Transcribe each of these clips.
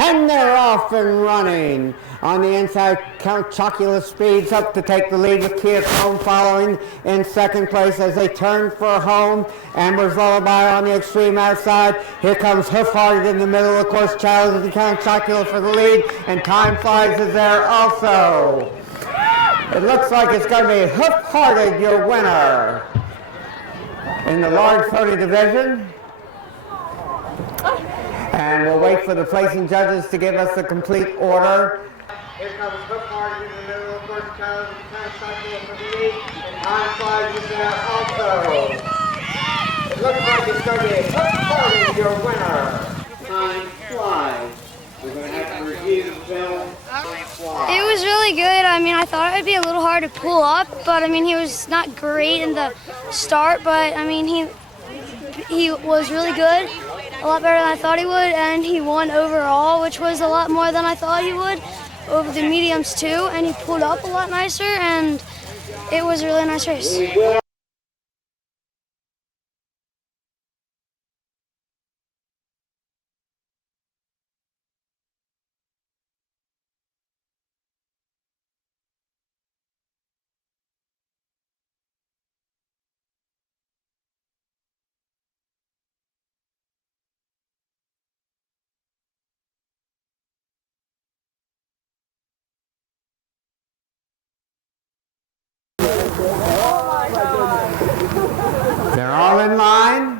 And they're off and running. On the inside, Count Chocula speeds up to take the lead with Kia Chrome following in second place as they turn for home. Amber's Lullaby on the extreme outside. Here comes Hoof-Hearted in the middle, of course, challenging Count Chocula for the lead, and Time Flies is there also. It looks like it's going to be Hoof-Hearted, your winner. In the large pony division. And we'll wait for the placing judges to give us the complete order. Here comes Hoof-Hearted in the middle, of course, challenging Count Chocula for the lead, and Time Flies is there also. It looks like it's going to be Hoof-Hearted, your winner. Time Flies. We're going to have to review the film. It was really good. I mean, I thought it would be a little hard to pull up, but I mean, he was not great in the start, but I mean, he was really good, a lot better than I thought he would, and he won overall, which was a lot more than I thought he would, over the mediums too, and he pulled up a lot nicer, and it was a really nice race. They're all in line.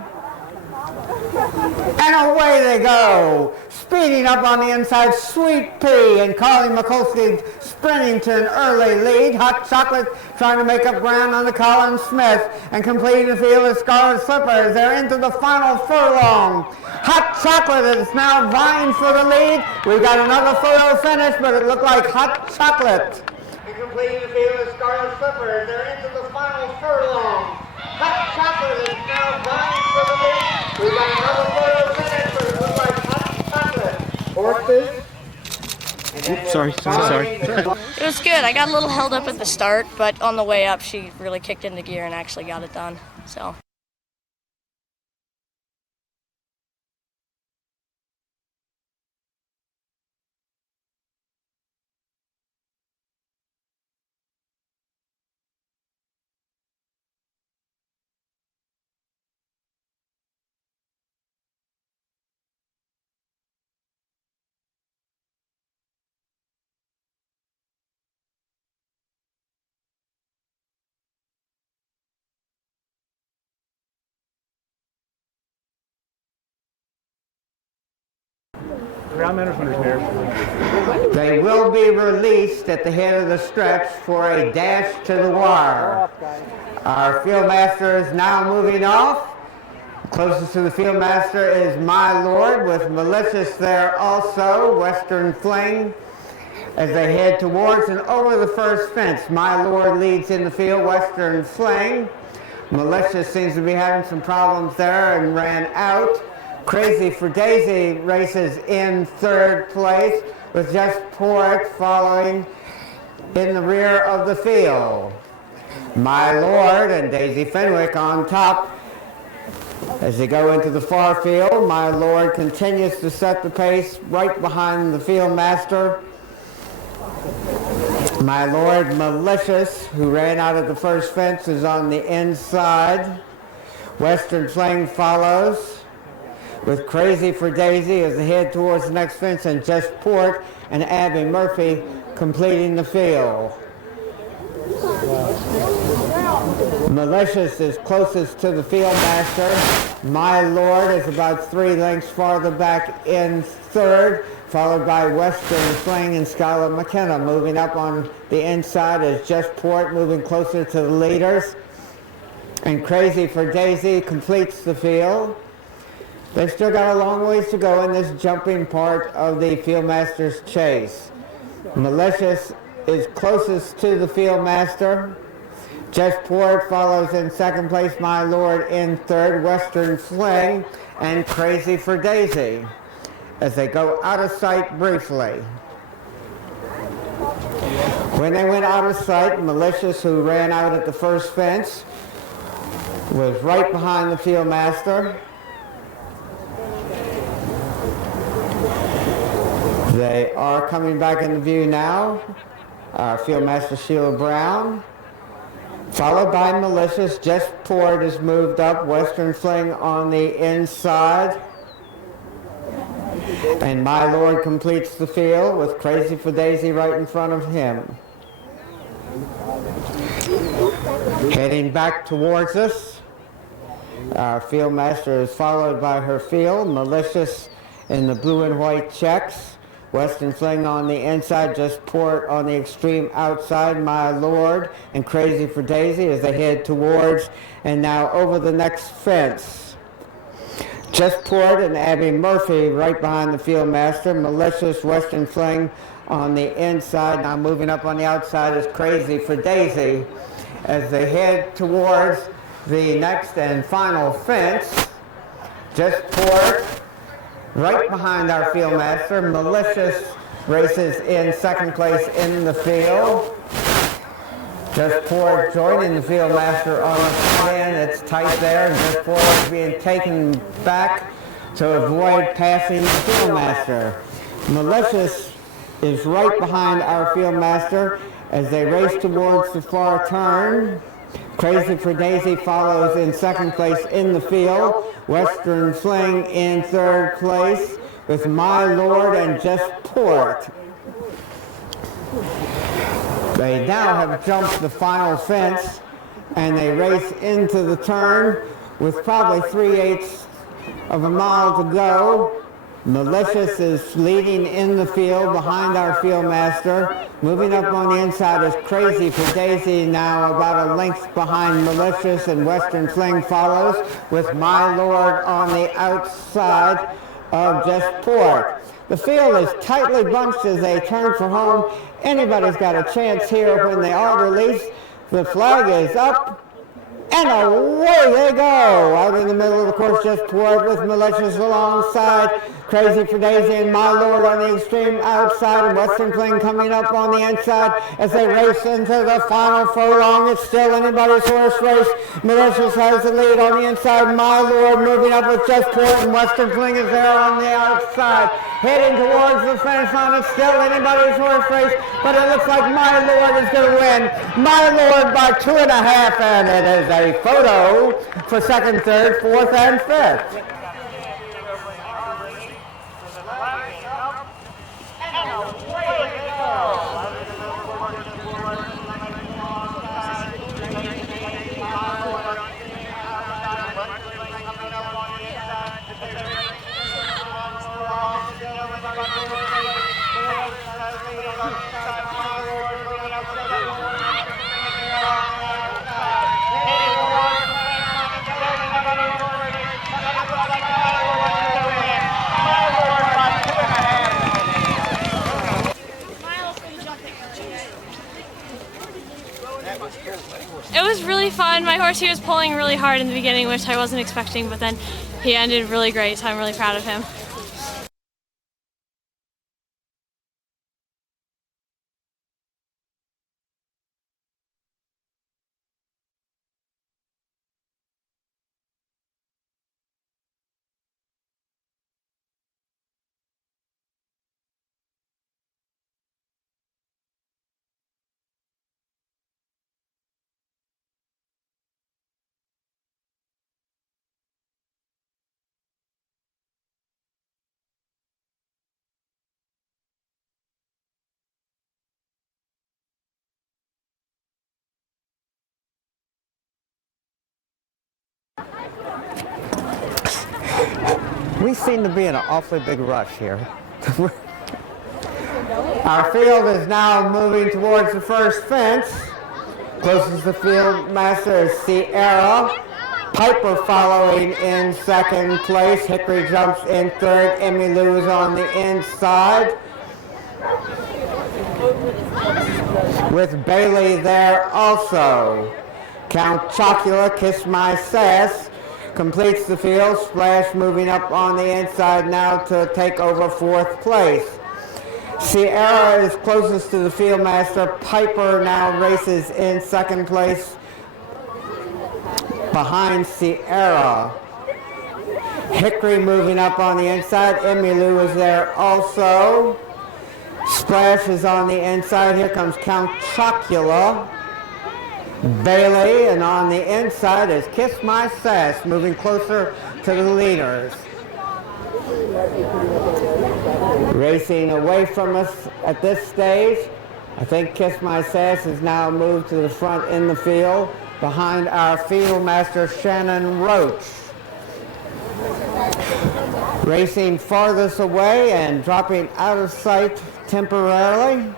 And away they go. Speeding up on the inside, Sweet Pea and Carly Mikulski sprinting to an early lead. Hot Chocolate trying to make up ground on the Colin Smith. And completing the field is Scarlet Slippers. They're into the final furlong. Hot Chocolate is now vying for the lead. We've got another photo finish, but it looked like Hot Chocolate. And completing the field is Scarlet Slippers. They're into the final furlong. Hot Chocolate is now vying for the lead. We've got another photo finish, but it looks like Hot Chocolate. Horses. Oops, sorry. It was good. I got a little held up at the start, but on the way up, she really kicked into gear and actually got it done. So. They will be released at the head of the stretch for a dash to the wire. Our fieldmaster is now moving off. Closest to the fieldmaster is My Lord with Malicious there also, Western Fling. As they head towards and over the first fence, My Lord leads in the field, Western Fling. Malicious seems to be having some problems there and ran out. Crazy for Daisy races in third place with Just Pour It following in the rear of the field. My Lord and Daisy Fenwick on top. As they go into the far field, My Lord continues to set the pace right behind the field master. My Lord Malicious, who ran out of the first fence, is on the inside. Western Flame follows with Crazy for Daisy as they head towards the next fence, and Just Port and Abby Murphy completing the field. Malicious is closest to the field master. My Lord is about 3 lengths farther back in third, followed by Western Fling and Skylar McKenna. Moving up on the inside is Just Port, moving closer to the leaders. And Crazy for Daisy completes the field. They've still got a long ways to go in this jumping part of the Fieldmaster's chase. Malicious is closest to the Fieldmaster. Just Port follows in second place, My Lord in third, Western Fling, and Crazy for Daisy as they go out of sight briefly. When they went out of sight, Malicious, who ran out at the first fence, was right behind the Fieldmaster. They are coming back into view now. Our Fieldmaster Sheila Brown, followed by Malicious. Just Port is moved up. Western Fling on the inside. And My Lord completes the field with Crazy for Daisy right in front of him. Heading back towards us, our Fieldmaster is followed by her field. Malicious in the blue and white checks. Western Fling on the inside, Just Port on the extreme outside, My Lord and Crazy for Daisy as they head towards and now over the next fence. Just Port and Abby Murphy right behind the Fieldmaster. Malicious, Western Fling on the inside. Now moving up on the outside is Crazy for Daisy as they head towards the next and final fence. Just Port right behind our Fieldmaster. Malicious races in second place in the field. Just Port joining the Fieldmaster on the front end. It's tight there, and Just Port is being taken back to avoid passing the Fieldmaster. Malicious is right behind our Fieldmaster as they race towards the far turn. Crazy for Daisy follows in second place in the field. Western Fling in third place with My Lord and Just Port. They now have jumped the final fence and they race into the turn with probably 3/8 of a mile to go. Malicious is leading in the field behind our Fieldmaster. Moving up on the inside is Crazy for Daisy, now about a length behind Malicious, and Western Fling follows with My Lord on the outside of Just Port. The field is tightly bunched as they turn for home. Anybody's got a chance here when they are released. The flag is up. And away they go! Out in the middle of the course, Just Port with Malicious alongside. Crazy for Daisy and My Lord on the extreme outside. And Western Fling coming up on the inside as they race into the final furlong. It's still anybody's horse race. Malicious has the lead on the inside. My Lord moving up with Just Port, and Western Fling is there on the outside. Heading towards the finish line. It's still anybody's horse race, but it looks like My Lord is going to win. My Lord by 2.5, and it is a photo for second, third, fourth, and fifth. It was really fun. My horse, he was pulling really hard in the beginning, which I wasn't expecting, but then he ended really great, so I'm really proud of him. We seem to be in an awfully big rush here. Our field is now moving towards the first fence. Closest to Fieldmaster is Sierra. Piper following in second place. Hickory jumps in third. Emmy Lou is on the inside, with Bailey there also. Count Chocula, Kiss My Sass, completes the field. Splash moving up on the inside now to take over fourth place. Sierra is closest to the Fieldmaster. Piper now races in second place behind Sierra. Hickory moving up on the inside. Emmy Lou is there also. Splash is on the inside. Here comes Count Chocula. Bailey, and on the inside is Kiss My Sass, moving closer to the leaders. Racing away from us at this stage, I think Kiss My Sass has now moved to the front in the field behind our field master Shannon Roach. Racing farthest away and dropping out of sight temporarily.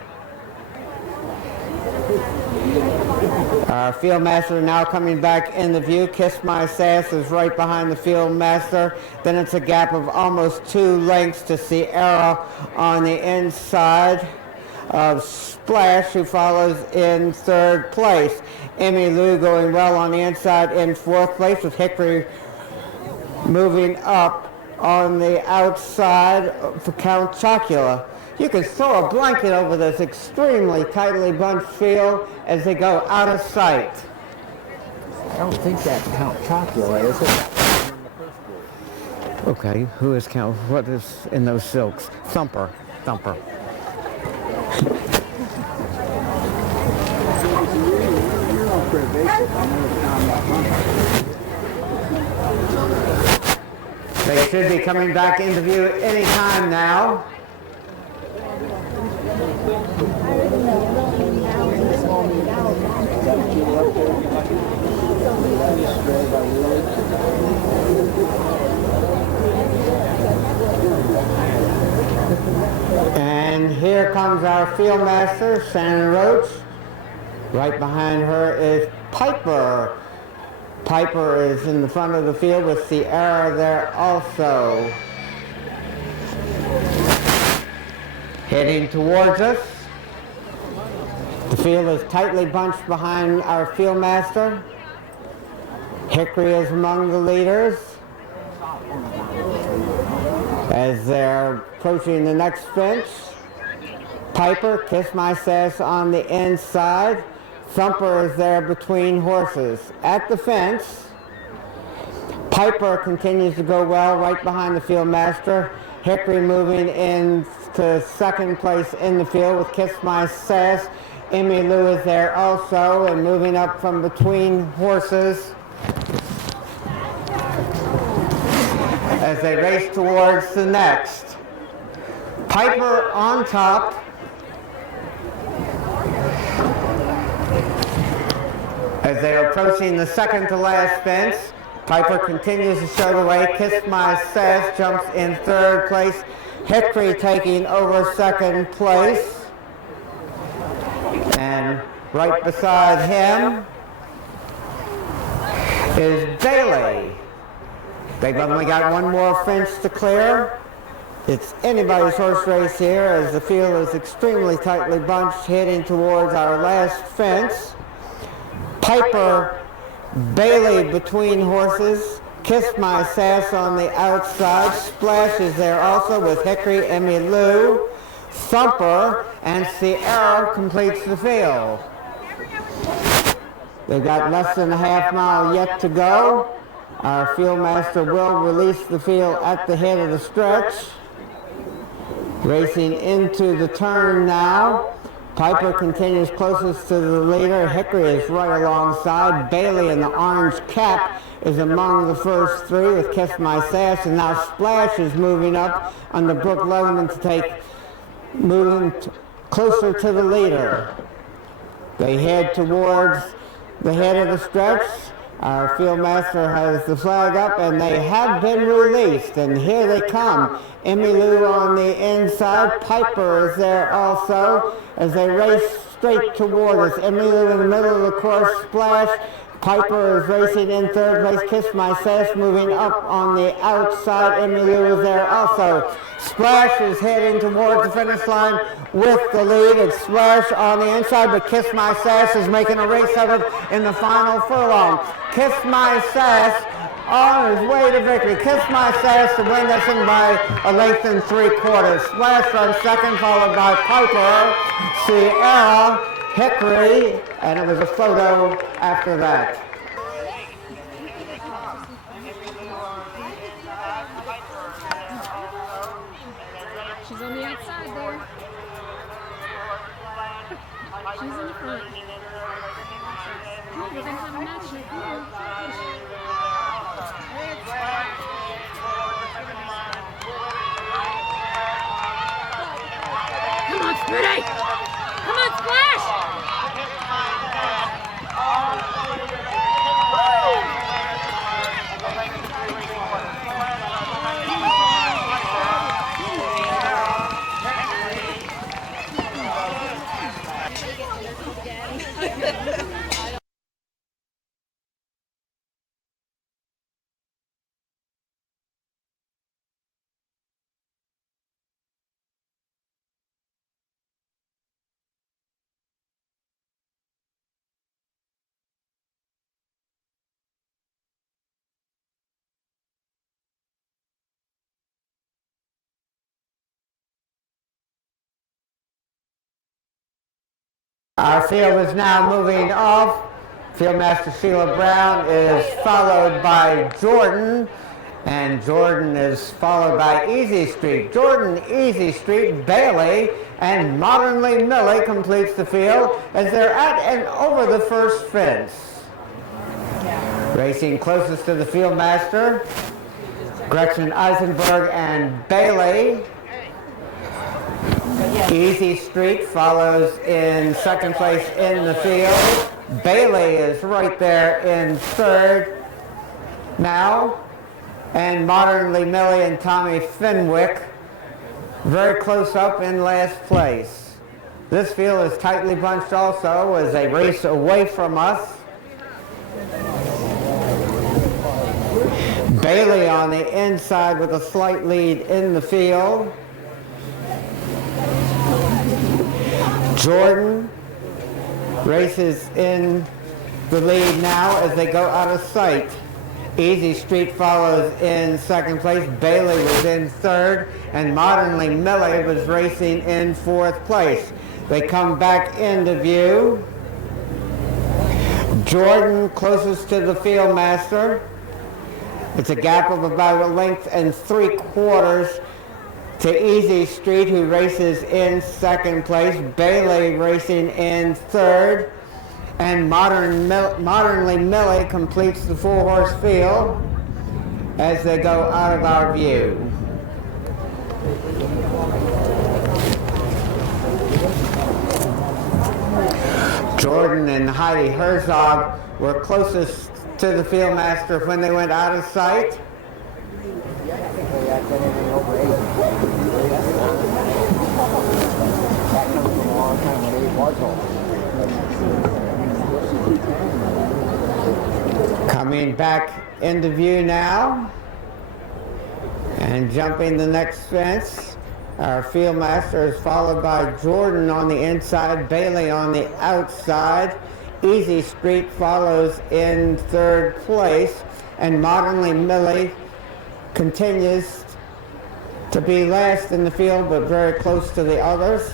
Our field master now coming back into view. Kiss My Sass is right behind the field master. Then it's a gap of almost 2 lengths to Sierra on the inside of Splash, who follows in 3rd place. Emmy Lou going well on the inside in 4th place, with Hickory moving up on the outside for Count Chocula. You can throw a blanket over this extremely tightly bunched field as they go out of sight. I don't think that's Count Chocula, is it? Okay, who is Count? What is in those silks? Thumper. They should be coming back into view any time now. And here comes our field master, Shannon Roach. Right behind her is Piper. Piper is in the front of the field with Sierra there also. Heading towards us. The field is tightly bunched behind our field master. Hickory is among the leaders as they're approaching the next fence. Piper, Kiss My Sass on the inside. Thumper is there between horses. At the fence, Piper continues to go well right behind the field master. Hickory moving into 2nd place in the field with Kiss My Sass. Emmy Lou is there also and moving up from between horses as they race towards the next. Piper on top. As they are approaching the 2nd to last fence, Piper continues to show the way. Kiss My Sass jumps in 3rd place. Hickory taking over 2nd place. And right beside him is Bailey. They've only got 1 more fence to clear. It's anybody's horse race here as the field is extremely tightly bunched heading towards our last fence. Piper, Bailey between horses, Kiss My Sass on the outside. Splash is there also with Hickory, Emmy Lou, Thumper, and Sierra completes the field. They've got less than a half mile yet to go. Our field master will release the field at the head of the stretch. Racing into the turn now. Piper continues closest to the leader. Hickory is right alongside. Bailey in the orange cap is among the first 3 with Kiss My Sass. And now Splash is moving up under Brooke Leatherman moving closer to the leader. They head towards the head of the stretch. Our field master has the flag up and they have been released, and here they come. Emmy Lou on the inside. Piper is there also as they race straight toward us. Emmy Lou in the middle of the course. Splash. Piper is racing in 3rd place. Kiss My Sass moving up on the outside. Emmy Lou is there also. Splash is heading towards the finish line with the lead. It's Splash on the inside, but Kiss My Sass is making a race of it in the final furlong. Kiss My Sass on his way to victory. Kiss My Sass to win this one by a length and 3/4. Splash runs 2nd, followed by Piper, Sierra, Hickory, and it was a photo after that. She's on the outside there. She's in the front. We're gonna have a match here. Come on. Come on, Spritty! Come on, Splash! Our field is now moving off. Fieldmaster Sheila Brown is followed by Jordan, and Jordan is followed by Easy Street. Jordan, Easy Street, Bailey, and Modernly Millie completes the field as they're at and over the first fence. Racing closest to the Fieldmaster, Gretchen Eisenberg and Bailey. Easy Street follows in second place in the field. Bailey is right there in third now. And Modernly Millie and Tommy Fenwick very close up in last place. This field is tightly bunched also as they race away from us. Bailey on the inside with a slight lead in the field. Jordan races in the lead now as they go out of sight. Easy Street follows in second place. Bailey was in third, and Modernly Millie was racing in fourth place. They come back into view. Jordan closest to the Fieldmaster. It's a gap of about a length and 3/4 to Easy Street, who races in second place. Bailey racing in third. And Modernly Millie completes the 4-horse field as they go out of our view. Jordan and Heidi Herzog were closest to the Fieldmaster when they went out of sight. Coming back into view now and jumping the next fence. Our Fieldmaster is followed by Jordan on the inside, Bailey on the outside. Easy Street follows in third place, and Modernly Millie continues to be last in the field but very close to the others.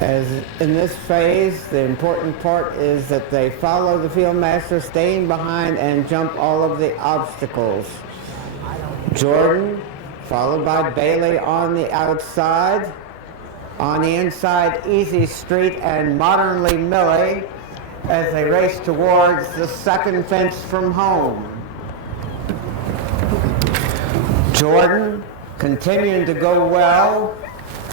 As in this phase, the important part is that they follow the Fieldmaster, staying behind and jump all of the obstacles. Jordan, followed by Bailey on the outside. On the inside, Easy Street and Modernly Millie as they race towards the second fence from home. Jordan continuing to go well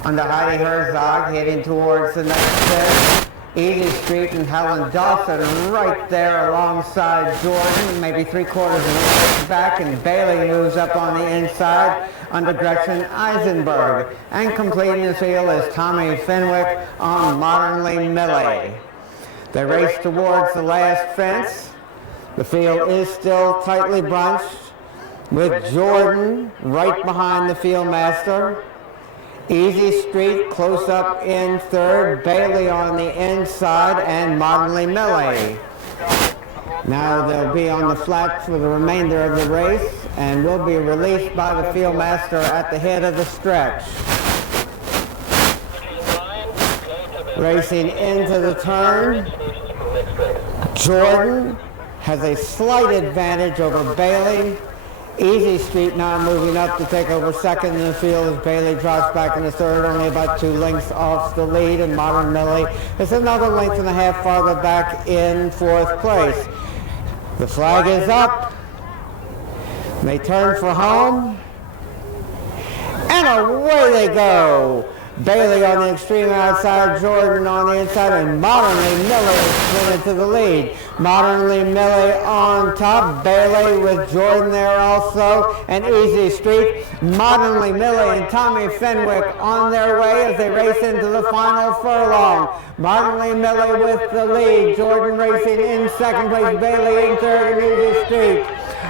under Heidi Herzog, heading towards the next fence. Easy Street and Helen Dawson right there alongside Jordan, maybe 3/4 of an inch back, and Bailey moves up on the inside under Gretchen Eisenberg. And completing the field is Tommy Fenwick on Modernly Millie. They race towards the last fence. The field is still tightly bunched with Jordan right behind the Fieldmaster. Easy Street close up in third, Bailey on the inside, and Modernly Millie. Now they'll be on the flat for the remainder of the race and will be released by the Fieldmaster at the head of the stretch. Racing into the turn, Jordan has a slight advantage over Bailey. Easy Street now moving up to take over second in the field as Bailey drops back in the third, only about 2 lengths off the lead, and Modern Millie is another length and a half farther back in 4th place. The flag is up. They turn for home, and away they go. Bailey on the extreme outside, Jordan on the inside, and Modernly Millie is sprinted to the lead. Modernly Millie on top, Bailey with Jordan there also, and Easy Street. Modernly Millie and Tommy Fenwick on their way as they race into the final furlong. Modernly Millie with the lead, Jordan racing in second place, Bailey in third, and Easy Street.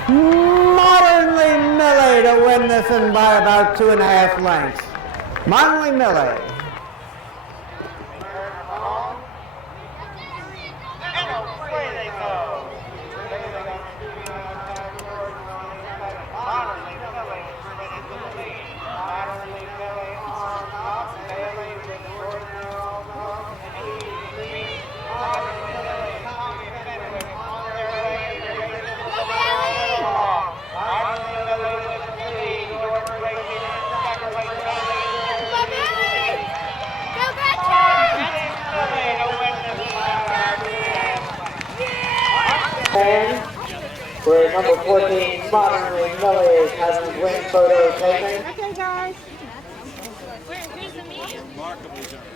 Modernly Millie to win this one by about 2.5 lengths. Modernly Millie. Where number 14, Modernly Millie, is having his win photo taken. Okay, guys.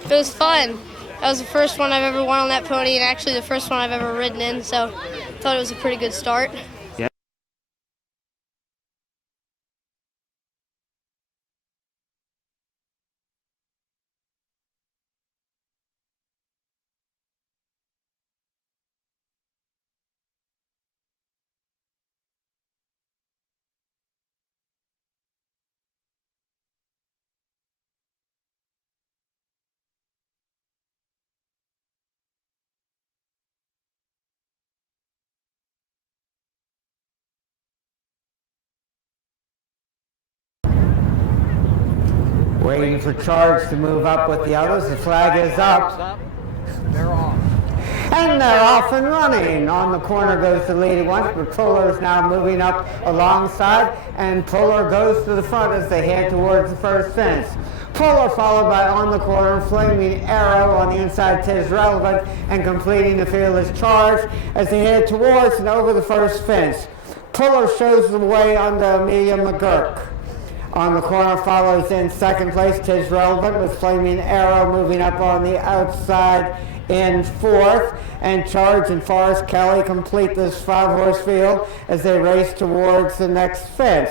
It was fun. That was the first one I've ever won on that pony, and actually the first one I've ever ridden in, so I thought it was a pretty good start. Waiting for Charge to move up with the others. The flag is up. They're off. And they're off and running. On the corner goes the leading one, but Puller is now moving up alongside, and Puller goes to the front as they head towards the first fence. Puller followed by On the Corner, Flaming Arrow on the inside, Tis Relevant, and completing the field is Charge as they head towards and over the first fence. Puller shows the way under Amelia McGurk. On the corner follows in second place, Tis Relevant, with Flaming Arrow moving up on the outside in 4th, and Charge and Forrest Kelly complete this 5-horse field as they race towards the next fence.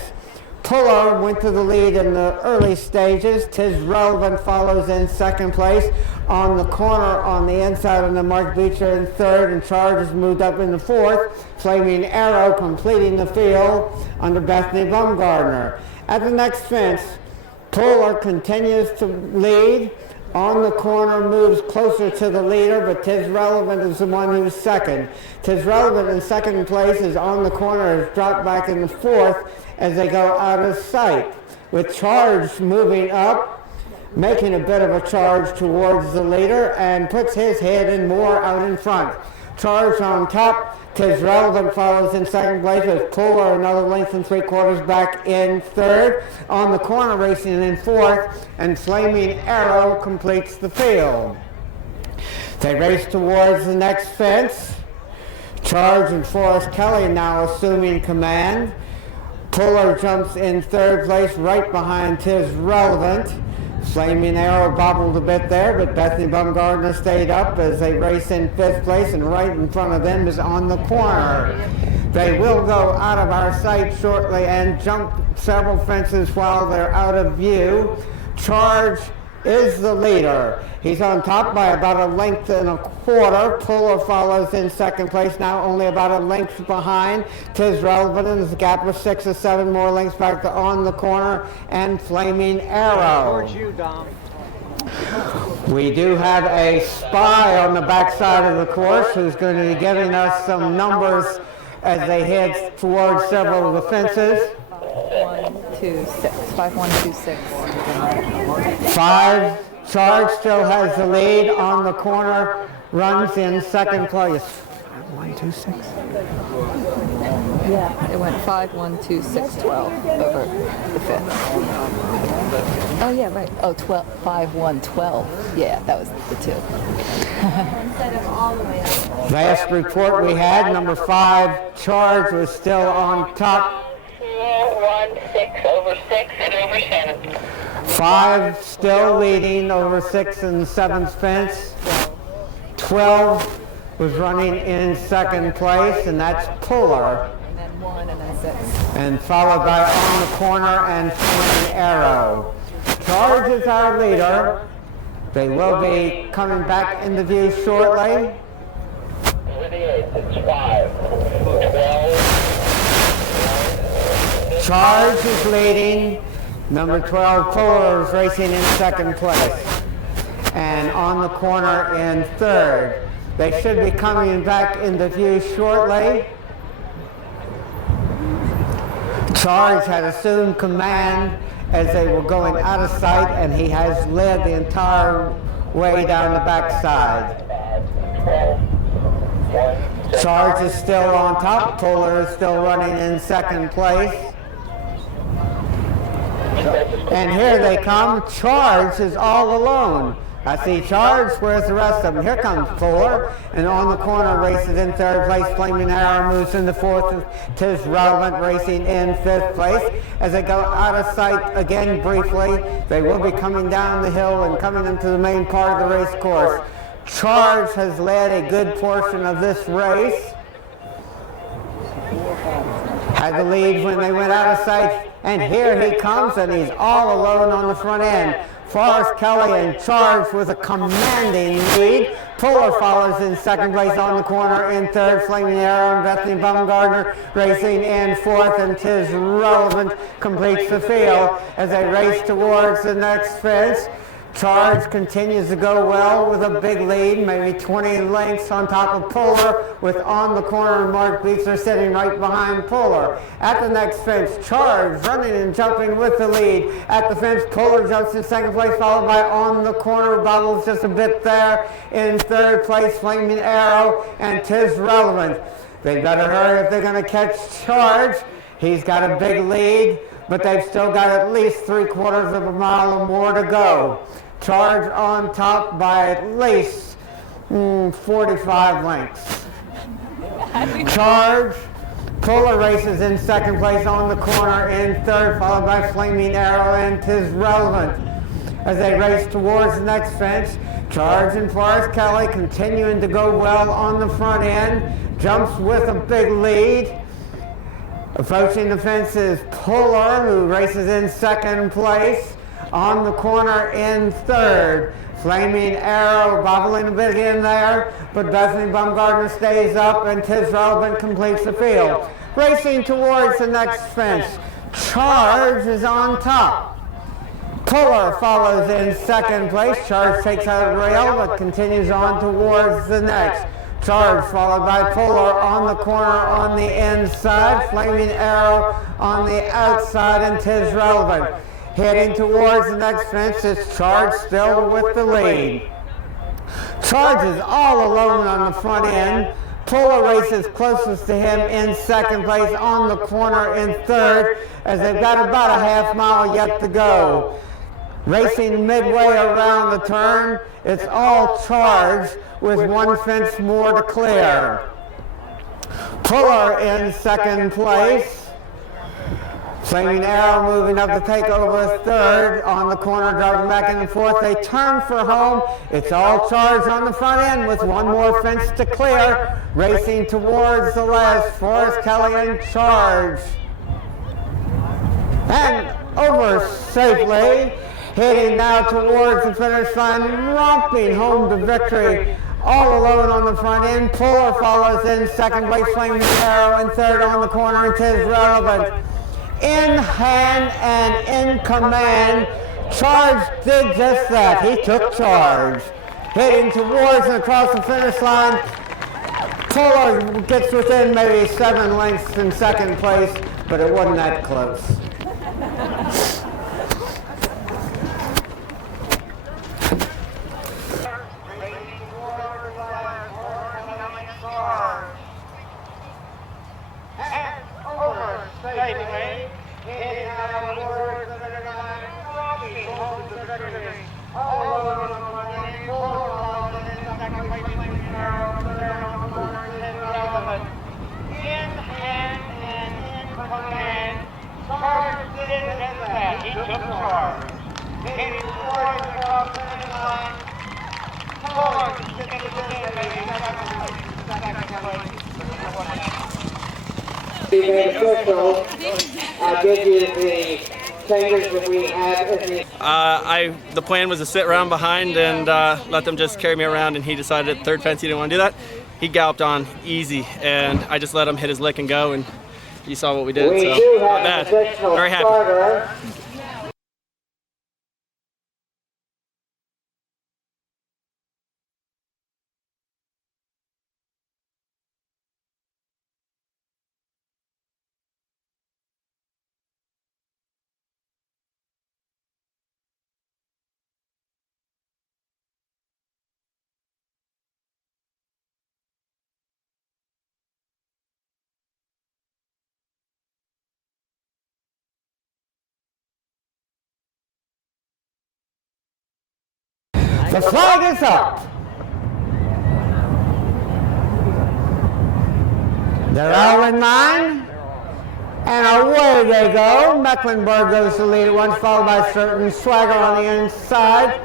Puller went to the lead in the early stages. Tis Relevant follows in second place. On the corner on the inside of the Mark Beecher in 3rd, and Charge has moved up in the 4th. Flaming Arrow completing the field under Bethany Bumgardner. At the next fence, Puller continues to lead. On the corner moves closer to the leader, but Tis Relevant is the one who's second. Tis Relevant in second place is On the corner, has dropped back in the 4th as they go out of sight. With Charge moving up, making a bit of a charge towards the leader, and puts his head in more out in front. Charge on top. Tis Relevant follows in second place with Puller another length and 3/4 back in 3rd. On the corner racing in 4th, and Flaming Arrow completes the field. They race towards the next fence. Charge and Forrest Kelly now assuming command. Puller jumps in 3rd place right behind Tis Relevant. Flaming Arrow bobbled a bit there, but Bethany Bumgardner stayed up as they race in 5th place, and right in front of them is On the Corner. They will go out of our sight shortly and jump several fences while they're out of view. Charge is the leader. He's on top by about 1.25 lengths. Puller follows in second place, now only about 1 length behind. Tis Relevant, and there's a gap of 6 or 7 more lengths back to On the Corner and Flaming Arrow. Towards you, Dom. We do have a spy on the backside of the course who's going to be giving us some numbers as they head towards several of the fences. 5126. 5126. 5. Charge still has the lead. On the Corner runs in second place. 5126. Yeah, it went 5, 1, 2, 6, 12 over the 5th. Oh yeah, right. Oh, 12, 5, 1, 12. Yeah, that was the 2. Last report we had, number 5, Charge, was still on top. 1, 6 over 6 and over 7. 5 still leading over 6 and 7's fence. 12 was running in second place, and that's Puller. And then 1 and then 6. And followed by On the Corner and Flaming Arrow. Charge is our leader. They will be coming back into view shortly. With the 8, it's 5, 12. Charge is leading. Number 12, Puller, is racing in second place. And On the Corner in third. They should be coming back into view shortly. Charge had assumed command as they were going out of sight, and he has led the entire way down the backside. Charge is still on top. Puller is still running in second place. And here they come. Charge is all alone. I see Charge. Where's the rest of them? Here comes Puller. And On the Corner races in third place. Flaming Arrow moves into fourth. Tis Relevant racing in fifth place. As they go out of sight again briefly, they will be coming down the hill and coming into the main part of the race course. Charge has led a good portion of this race. Had the lead when they went out of sight. And here he comes, and he's all alone on the front end. Forrest Kelly and Charge with a commanding lead. Puller follows in second place. On the Corner in third. Flaming Arrow and Bethany Baumgartner racing in fourth, and Tis Relevant completes the field as they race towards the next fence. Charge continues to go well with a big lead, maybe 20 lengths on top of Puller, with On the Corner and Mark Beetzer sitting right behind Puller. At the next fence, Charge running and jumping with the lead. At the fence, Puller jumps in second place, followed by On the Corner, bobbles just a bit there. In third place, Flaming Arrow and Tis Relevant. They better hurry if they're going to catch Charge. He's got a big lead, but they've still got at least 3/4 of a mile or more to go. Charge on top by at least 45 lengths. Charge, Puller races in second place. On the Corner in third, followed by Flaming Arrow and Tis Relevant. As they race towards the next fence, Charge and Forrest Kelly continuing to go well on the front end. Jumps with a big lead. Approaching the fence is Puller, who races in second place. On the Corner in third. Flaming Arrow bobbling a bit in there, but Bethany Baumgartner stays up, and Tis Relevant completes the field. Racing towards the next fence, Charge is on top. Puller follows in second place. Charge takes out a rail, but continues on towards the next. Charge followed by Puller. On the Corner on the inside. Flaming Arrow on the outside, and Tis Relevant. Heading towards the next fence is Charge still with the lead. Charge is all alone on the front end. Puller races closest to him in second place. On the Corner in third, as they've got about a half mile yet to go. Racing midway around the turn, it's all Charge with one fence more to clear. Puller in second place. Flaming Arrow moving up to take over third. On the Corner, driving back in the fourth. They turn for home. It's all Charge on the front end with one more fence to clear. Racing towards the last, Forrest Kelly and Charge. And over safely, heading now towards the finish line, romping home to victory. All alone on the front end. Puller follows in second place. Flaming Arrow in third. On the Corner, and Tis Relevant. In hand and in command, Charge did just that. He took charge. Heading towards and across the finish line, Puller gets within maybe 7 lengths in second place, but it wasn't that close. be made official. I'll give you the fingers that we have in the... The plan was to sit around behind and let them just carry me around, and he decided at third fence he didn't want to do that. He galloped on easy, and I just let him hit his lick and go, and you saw what we did. We so do not have bad. an additional Very happy. starter. The flag is up. They're all in line, and away they go. Mecklenburg goes to lead at once, followed by Certain Swagger on the inside.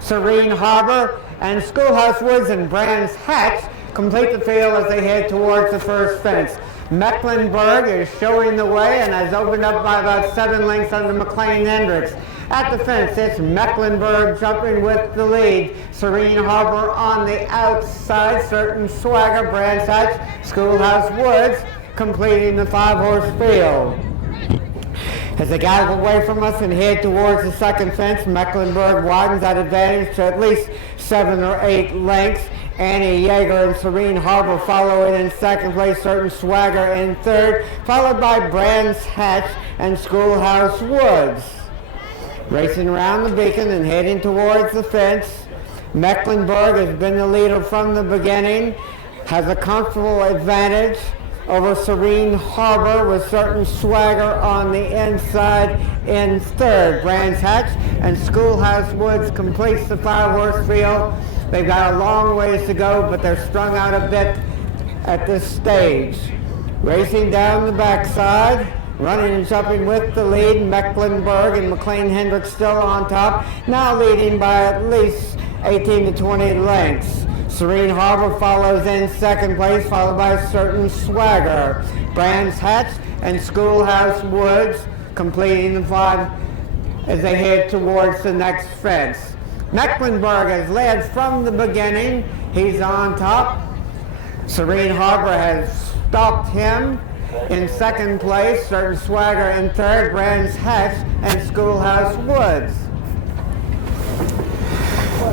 Serene Harbor and Schoolhouse Woods and Brands Hatch complete the field as they head towards the first fence. Mecklenburg is showing the way and has opened up by about 7 lengths under McLean Hendricks. At the fence, it's Mecklenburg jumping with the lead. Serene Harbor on the outside. Certain Swagger, Brands Hatch, Schoolhouse Woods completing the 5-horse field. As they gallop away from us and head towards the second fence, Mecklenburg widens that advantage to at least 7 or 8 lengths. Annie Yeager and Serene Harbor follow it in second place, Certain Swagger in third, followed by Brands Hatch and Schoolhouse Woods. Racing around the beacon and heading towards the fence, Mecklenburg has been the leader from the beginning, has a comfortable advantage over Serene Harbor with Certain Swagger on the inside in third. Brands Hatch and Schoolhouse Woods completes the 5-horse field. They've got a long ways to go, but they're strung out a bit at this stage. Racing down the backside, running and jumping with the lead, Mecklenburg and McLean Hendricks still on top, now leading by at least 18 to 20 lengths. Serene Harbor follows in second place, followed by Certain Swagger. Brands Hatch and Schoolhouse Woods completing the 5 as they head towards the next fence. Mecklenburg has led from the beginning. He's on top. Serene Harbor has stopped him in second place. Certain Swagger in third. Brands Hatch and Schoolhouse Woods.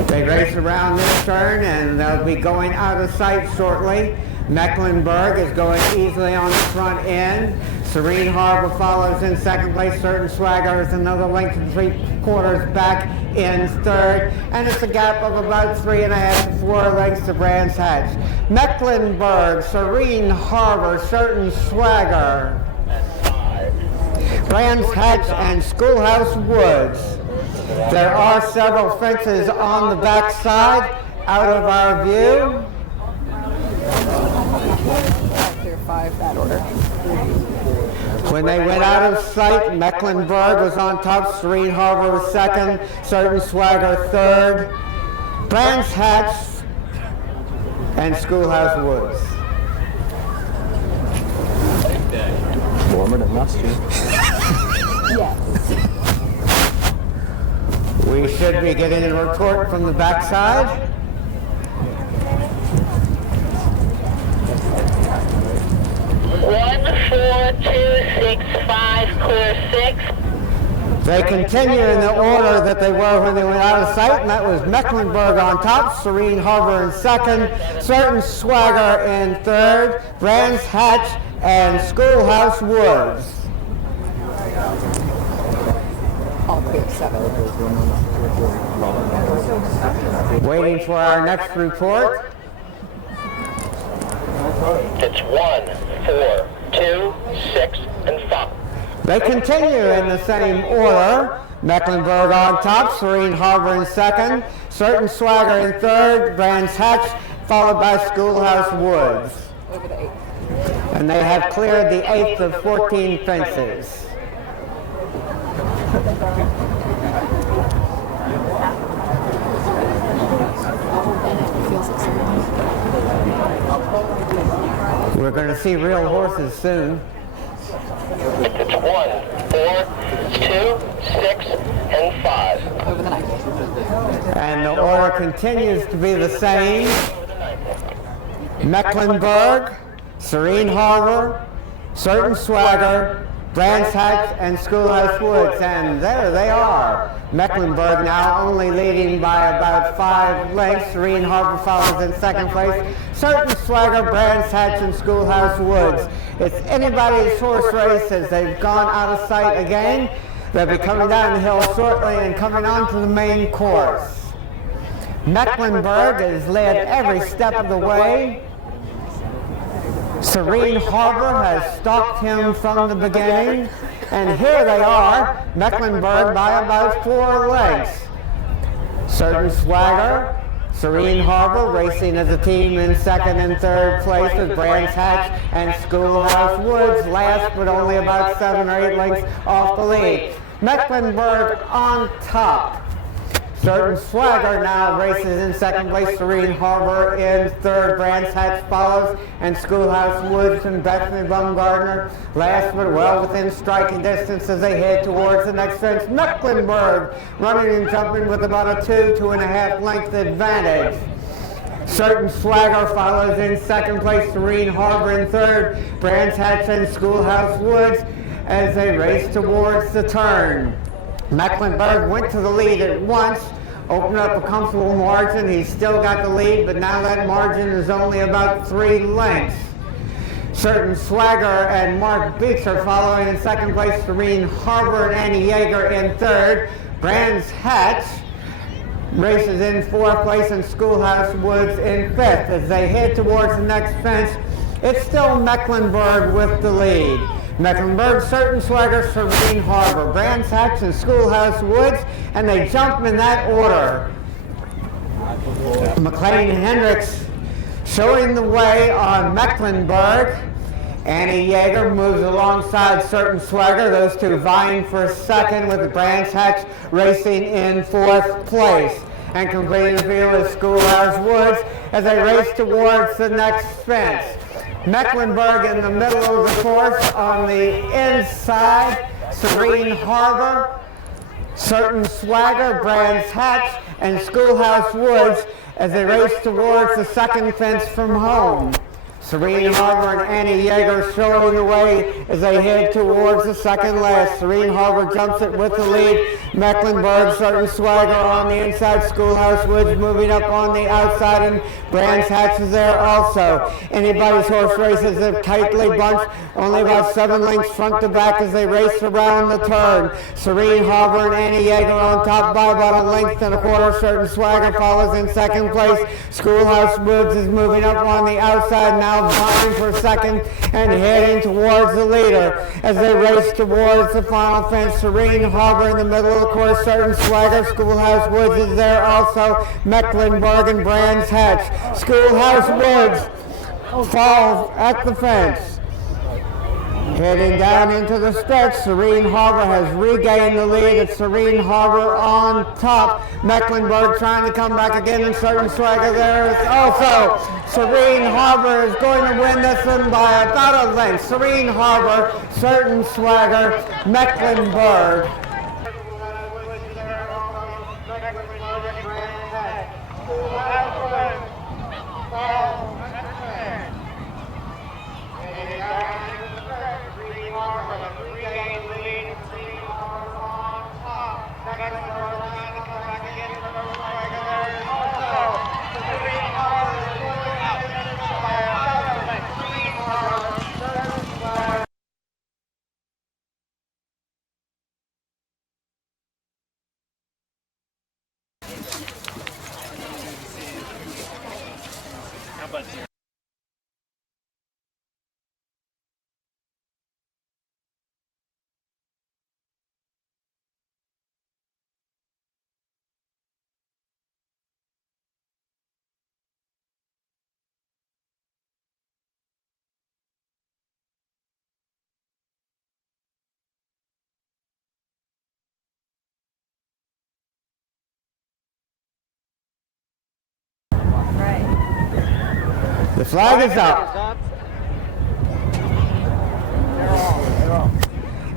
They race around this turn and they'll be going out of sight shortly. Mecklenburg is going easily on the front end. Serene Harbor follows in second place. Certain Swagger is another length and 3/4 back in third. And it's a gap of about 3.5 to 4 lengths to Brands Hatch. Mecklenburg, Serene Harbor, Certain Swagger, Brands Hatch and Schoolhouse Woods. There are several fences on the back side out of our view. Clear 5, that order. When they went out of sight, Mecklenburg was on top, Serene Harbor was second, Certain Swagger third, Brands Hatch and Schoolhouse Woods. Warmer than last year. Yes. We should be getting a report from the backside. One, 4, 2, 6, 5, clear 6. They continue in the order that they were when they went out of sight, and that was Mecklenburg on top, Serene Harbor in second, Certain Swagger in third, Brands Hatch and Schoolhouse Woods. All clear 7. Waiting for our next report. It's 1, 4, 2, 6, and 5. They continue in the same order. Mecklenburg on top, Serene Harbor in second, Certain Swagger in third, Brands Hatch, followed by Schoolhouse Woods. Over the 8th. And they have cleared the 8th of 14 fences. We're going to see real horses soon. 1, 4, 2, 6, and 5. Over the 9. And the order continues to be the same. Mecklenburg, Serene Harbor, Certain Swagger, Brands Hatch, and Schoolhouse Woods. And there they are. Mecklenburg now only leading by about 5 lengths. Serene Harbor follows in second place. Certain Swagger, Brands Hatch, and Schoolhouse Woods. It's anybody's horse race as they've gone out of sight again. They'll be coming down the hill shortly and coming on to the main course. Mecklenburg has led every step of the way. Serene Harbor has stalked him from the beginning, and here they are, Mecklenburg by about 4 lengths. Certain Swagger, Serene Harbor racing as a team in second and third place with Brands Hatch and Schoolhouse Woods last, but only about 7 or 8 lengths off the lead. Mecklenburg on top. Certain Swagger now races in second place, Serene Harbor in third, Brands Hatch follows, and Schoolhouse Woods and Bethany Bumgardner last, but well within striking distance as they head towards the next fence. Mecklenburg running and jumping with about a 2.5 length advantage. Certain Swagger follows in second place, Serene Harbor in third, Brands Hatch and Schoolhouse Woods as they race towards the turn. Mecklenburg went to the lead at once, opened up a comfortable margin. He's still got the lead, but now that margin is only about 3 lengths. Certain Swagger and Mark Beeks are following in second place, Serene Harbor and Annie Yeager in third. Brands Hatch races in fourth place and Schoolhouse Woods in fifth. As they head towards the next fence, it's still Mecklenburg with the lead. Mecklenburg, Certain Swagger, Serene Harbor, Brands Hatch, and Schoolhouse Woods, and they jump in that order. McLean Hendricks showing the way on Mecklenburg. Annie Yeager moves alongside Certain Swagger, those two vying for second with Brands Hatch racing in fourth place. And completing the field is Schoolhouse Woods as they race towards the next fence. Mecklenburg in the middle of the course on the inside, Serene Harbor, Certain Swagger, Brands Hatch, and Schoolhouse Woods as they race towards the second fence from home. Serene Harbor and Annie Yeager showing the way as they head towards the second last. Serene Harbor jumps it with the lead. Mecklenburg, Certain Swagger on the inside. Schoolhouse Woods moving up on the outside, and Brands Hatch is there also. Anybody's horse races are tightly bunched, only about 7 lengths front to back as they race around the turn. Serene Harbor and Annie Yeager on top by about 1.25 lengths. Certain Swagger follows in second place. Schoolhouse Woods is moving up on the outside now, vying for second and heading towards the leader as they race towards the final fence. Serene Harbor in the middle of the course, Certain Swagger, Schoolhouse Woods is there also, Mecklenburg and Brands Hatch. Schoolhouse Woods falls at the fence. Heading down into the stretch, Serene Harbor has regained the lead. It's Serene Harbor on top. Mecklenburg trying to come back again, and Certain Swagger there is also. Serene Harbor is going to win this one by about a length. Serene Harbor, Certain Swagger, Mecklenburg. The flag is up.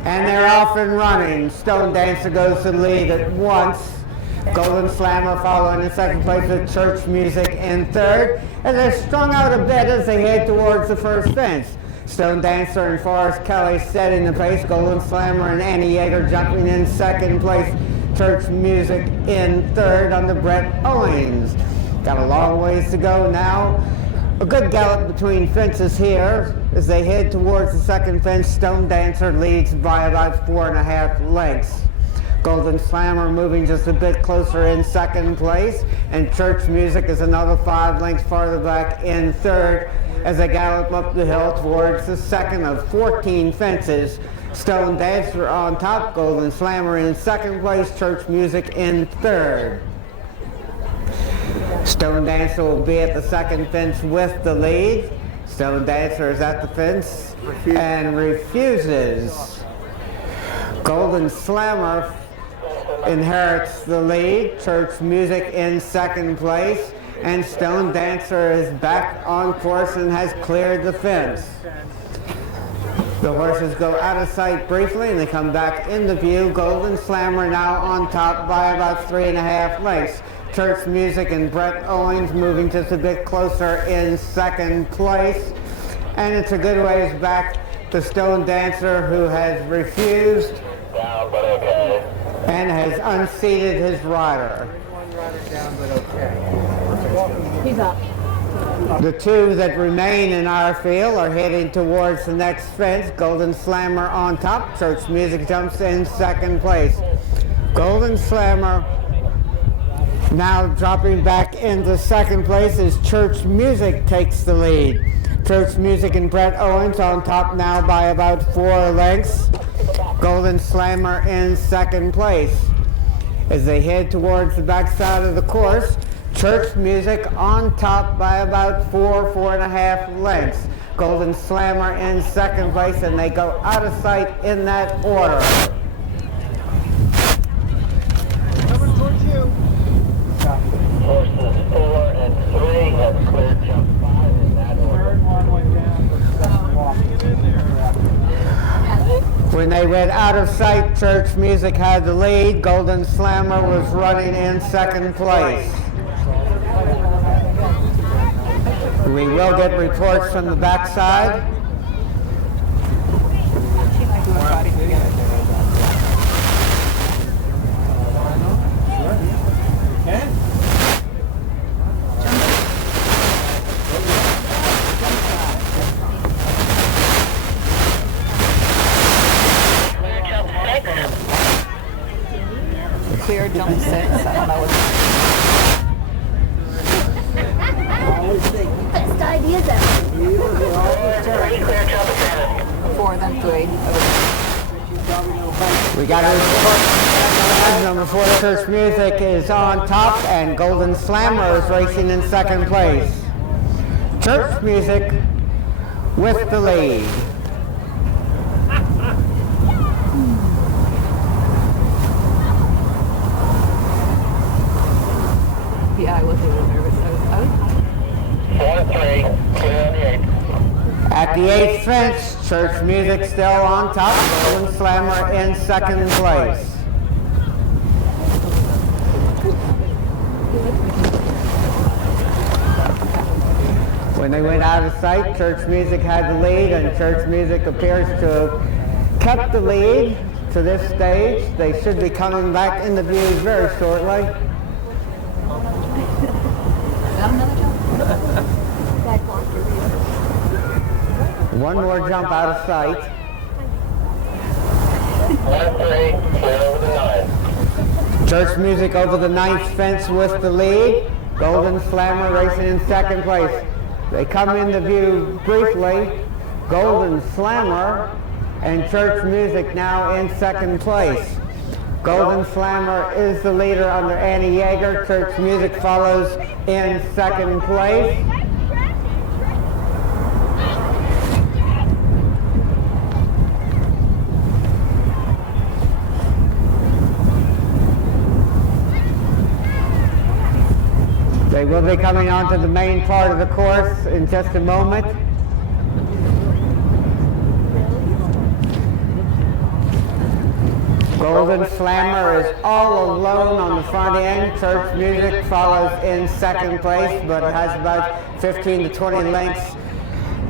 And they're off and running. Stone Dancer goes to the lead at once. Golden Slammer following in second place with Church Music in third. And they're strung out a bit as they head towards the first fence. Stone Dancer and Forrest Kelly setting the pace. Golden Slammer and Annie Yeager jumping in second place. Church Music in third under Brett Owens. Got a long ways to go now. A good gallop between fences here as they head towards the second fence. Stone Dancer leads by about 4.5 lengths. Golden Slammer moving just a bit closer in second place, and Church Music is another 5 lengths farther back in third as they gallop up the hill towards the second of 14 fences. Stone Dancer on top, Golden Slammer in second place, Church Music in third. Stone Dancer will be at the second fence with the lead. Stone Dancer is at the fence and refuses. Golden Slammer inherits the lead. Church Music in second place. And Stone Dancer is back on course and has cleared the fence. The horses go out of sight briefly and they come back into view. Golden Slammer now on top by about 3.5 lengths. Church Music and Brett Owens moving just a bit closer in second place. And it's a good ways back to Stone Dancer, who has refused and has unseated his rider. He's up. The two that remain in our field are heading towards the next fence. Golden Slammer on top. Church Music jumps in second place. Golden Slammer now dropping back into second place as Church Music takes the lead. Church Music and Brett Owens on top now by about 4 lengths. Golden Slammer in second place. As they head towards the backside of the course, Church Music on top by about 4.5 lengths. Golden Slammer in second place, and they go out of sight in that order. Horses 4 and 3 have cleared jump 5 in that order. When they went out of sight, Church Music had the lead. Golden Slammer was running in second place. We will get reports from the backside. Clear jump 6. I don't know what. Best ideas ever. 3 clear jump 7. 4, then 3. We got a report. Number 4, Church Music is on top, and Golden Slammer is racing in second place. Church Music with the lead. Yeah, I was a little nervous. I was 4 and 3, clear on the 8th. At the 8th fence, Church Music still on top, Golden Slammer in second place. When they went out of sight, Church Music had the lead, and Church Music appears to have kept the lead to this stage. They should be coming back into view very shortly. One more jump out of sight. 1 and 3, clear over the 9. Church Music over the 9th fence with the lead. Golden Slammer racing in second place. They come into view briefly. Golden Slammer and Church Music now in second place. Golden Slammer is the leader under Annie Yeager. Church Music follows in second place. They will be coming onto the main part of the course in just a moment. Golden Slammer is all alone on the front end. Church Music follows in second place, but it has about 15 to 20 lengths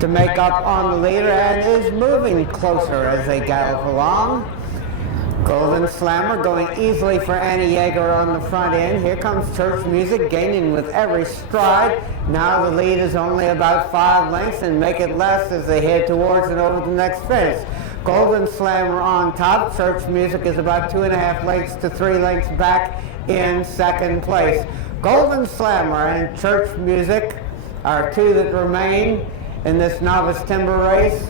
to make up on the leader and is moving closer as they gallop along. Golden Slammer going easily for Annie Yeager on the front end. Here comes Church Music gaining with every stride. Now the lead is only about 5 lengths and make it less as they head towards and over the next fence. Golden Slammer on top. Church Music is about 2.5 lengths to 3 lengths back in second place. Golden Slammer and Church Music are two that remain in this novice timber race.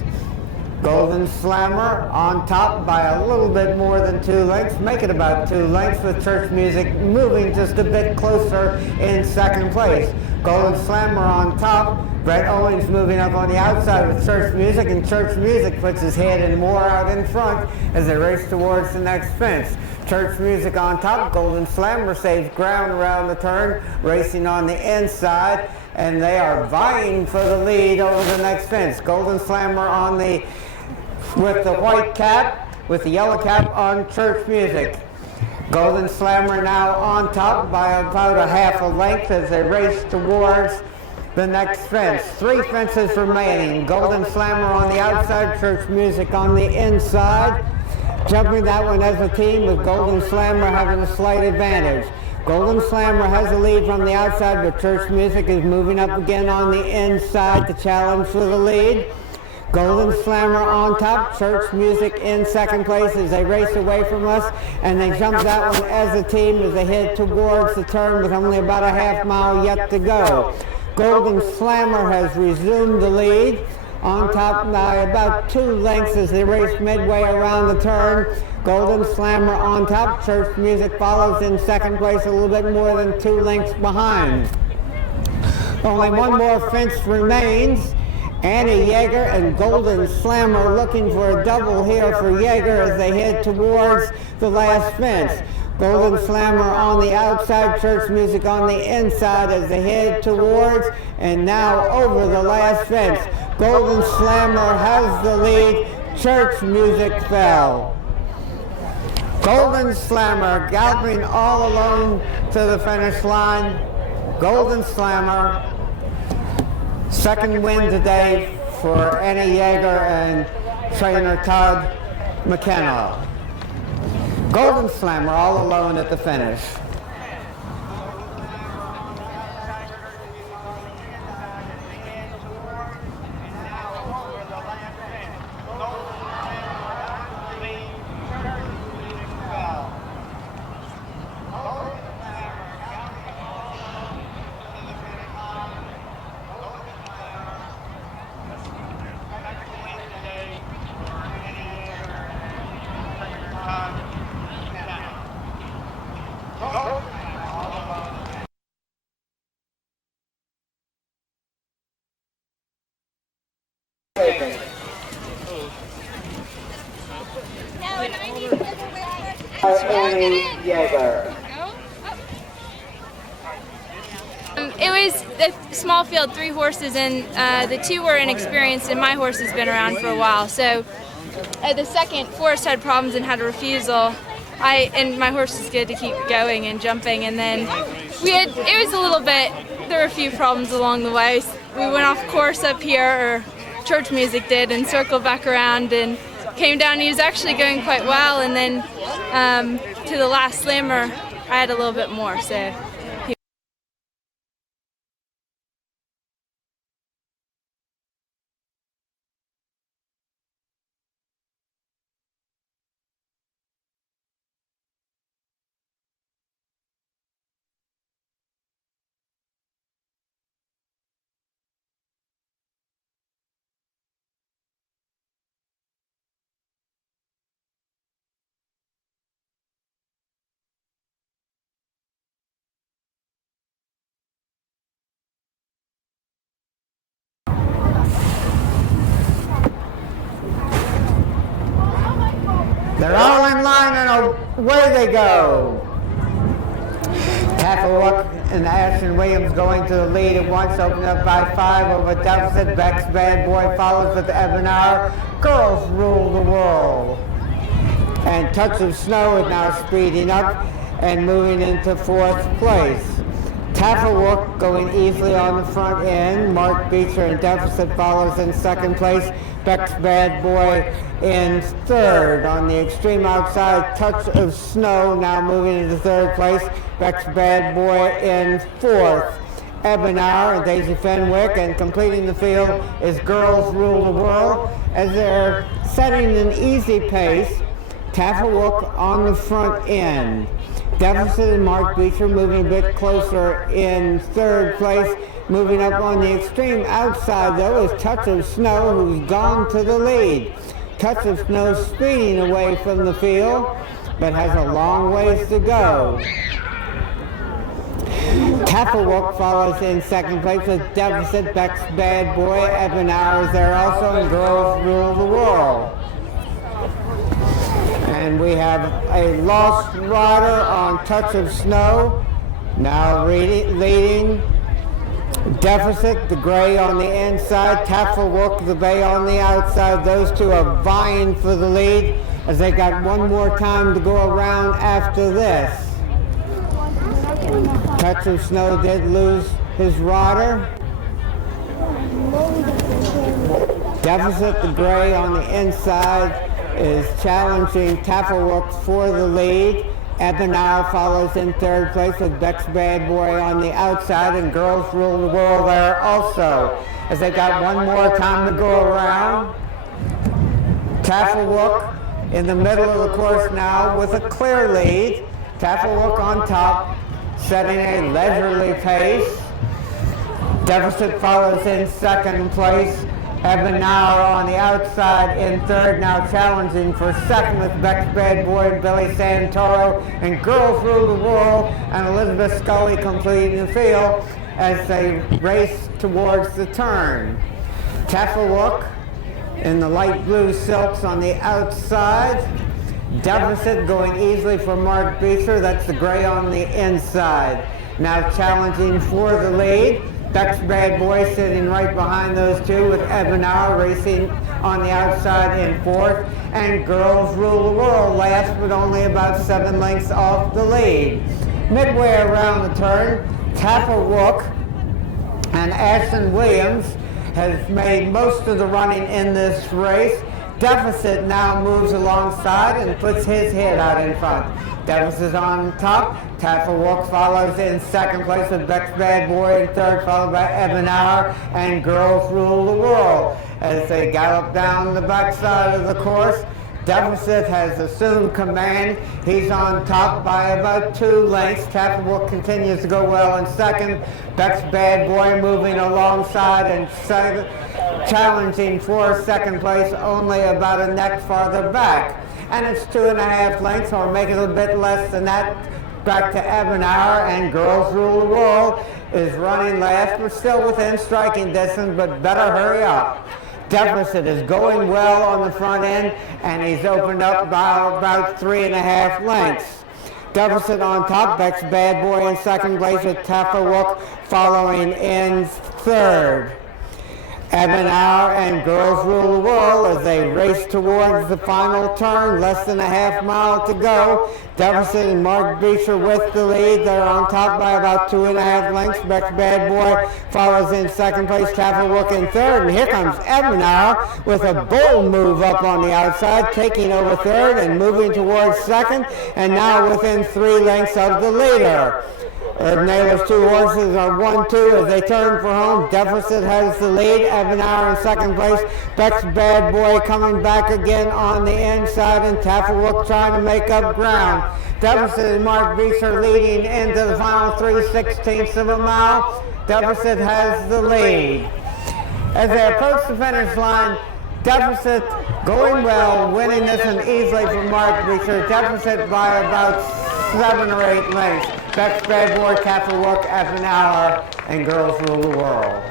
Golden Slammer on top by a little bit more than 2 lengths, make it about 2 lengths, with Church Music moving just a bit closer in second place. Golden Slammer on top, Brett Owens moving up on the outside with Church Music, and Church Music puts his head and more out in front as they race towards the next fence. Church Music on top, Golden Slammer saves ground around the turn, racing on the inside, and they are vying for the lead over the next fence. Golden Slammer on the with the white cap, with the yellow cap on Church Music. Golden Slammer now on top by about a half a length as they race towards the next fence. 3 fences remaining. Golden Slammer on the outside, Church Music on the inside. Jumping that one as a team with Golden Slammer having a slight advantage. Golden Slammer has a lead from the outside, but Church Music is moving up again on the inside to challenge for the lead. Golden Slammer on top, Church Music in second place as they race away from us, and they jump that one as a team as they head towards the turn with only about a half mile yet to go. Golden Slammer has resumed the lead on top by about 2 lengths as they race midway around the turn. Golden Slammer on top, Church Music follows in second place a little bit more than 2 lengths behind. Only one more fence remains. Annie Yeager and Golden Slammer looking for a double here for Yeager as they head towards the last fence. Golden Slammer on the outside, Church Music on the inside as they head towards and now over the last fence. Golden Slammer has the lead. Church Music fell. Golden Slammer galloping all alone to the finish line. Golden Slammer. Second win today for Annie Yeager and trainer Todd McKenna. Golden Slammer all alone at the finish. Annie Yeager. It was a small field, 3 horses, and the 2 were inexperienced, and my horse has been around for a while. So the second, Forrest had problems and had a refusal. And my horse is good to keep going and jumping, and then it was a little bit, there were a few problems along the way. We went off course up here, or Church Music did, and circled back around and came down. He was actually going quite well, and then to the last slammer, I had a little bit more. So. They're all in line and away they go. Tacklewood and Ashton Williams going to the lead at once, opened up by 5 over deficit. Beck's Bad Boy follows with the Ebonhour. Girls rule the world. And Touch of Snow is now speeding up and moving into 4th place. Tafelwook going easily on the front end. Mark Beecher in deficit follows in 2nd place. Beck's Bad Boy in 3rd. On the extreme outside, Touch of Snow now moving into 3rd place. Beck's Bad Boy in 4th. Ebenauer and Daisy Fenwick, and completing the field is Girls Rule the World as they're setting an easy pace. Tafelwook on the front end. Deficit and Mark Beecher moving a bit closer in 3rd place. Moving up on the extreme outside, though, is Touch of Snow, who's gone to the lead. Touch of Snow speeding away from the field, but has a long ways to go. Tafelwook follows in 2nd place with Deficit. Beck's Bad Boy. Ebenauer is there also, and Girls Rule the World. And we have a lost rider on Touch of Snow, now leading. Deficit, the gray on the inside, Tafelwook, the bay on the outside. Those two are vying for the lead as they got one more time to go around after this. Touch of Snow did lose his rider. Deficit, the gray on the inside, is challenging Tafelwook for the lead. Ebenauer follows in 3rd place with Beck's Bad Boy on the outside, and Girls Rule the World there also, as they got one more time to go around. Tafelwook in the middle of the course now with a clear lead. Tafelwook on top, setting a leisurely pace. Deficit follows in 2nd place. Ebenauer on the outside in 3rd, now challenging for 2nd with Beck's Bad Boy and Billy Santoro, and Girls Rule the World and Elizabeth Scully completing the field as they race towards the turn. Tafelwook in the light blue silks on the outside. Deficit going easily for Mark Beecher, that's the gray on the inside. Now challenging for the lead. Beck's Bad Boy sitting right behind those two with Ebenauer racing on the outside in 4th, and Girls Rule the World last, but only about 7 lengths off the lead. Midway around the turn, Tafelwook and Ashton Williams has made most of the running in this race. Deficit now moves alongside and puts his head out in front. Deficit on top. Tafelwook follows in 2nd place with Beck's Bad Boy in 3rd, followed by Ebenauer and Girls Rule the World. As they gallop down the backside of the course, Deficit has assumed command. He's on top by about 2 lengths. Tafelwook continues to go well in 2nd. Beck's Bad Boy moving alongside and challenging for 2nd place, only about a neck farther back. And it's 2.5 lengths, or make it a bit less than that, back to Ebenauer, and Girls Rule the World is running last. We're still within striking distance, but better hurry up. Deficit is going well on the front end, and he's opened up by about 3.5 lengths. Deficit on top, Beck's Bad Boy in 2nd place with Tafelwook following in 3rd. Ebenauer and Girls Rule the World as they race towards the final turn, less than a half mile to go. Deficit and Mark Beecher with the lead. They're on top by about 2.5 lengths. Beck's Bad Boy follows in 2nd place, Tafelwook in 3rd, and here comes Ebenauer with a bold move up on the outside, taking over 3rd and moving towards 2nd, and now within 3 lengths of the leader. Naylor's 2 horses are 1-2 as they turn for home. Deficit has the lead. Ebenauer in 2nd place. Beck's Bad Boy coming back again on the inside, and Tafelwook trying to make up ground. Deficit and Mark Beecher leading into the final 3/16 of a mile. Deficit has the lead. As they approach the finish line, Deficit going well, winning this one easily for Mark Brewster. Deficit by about 7 or 8 lengths. Beck's Bad Boy, Tafelwook, Ebenauer, and Girls Rule the World.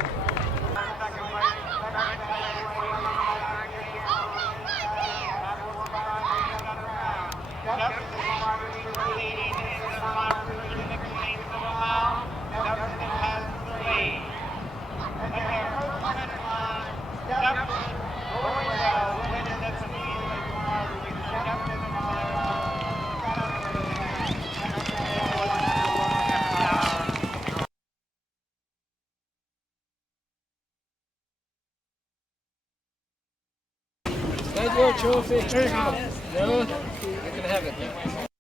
your trophy. There you go. No, you can have it.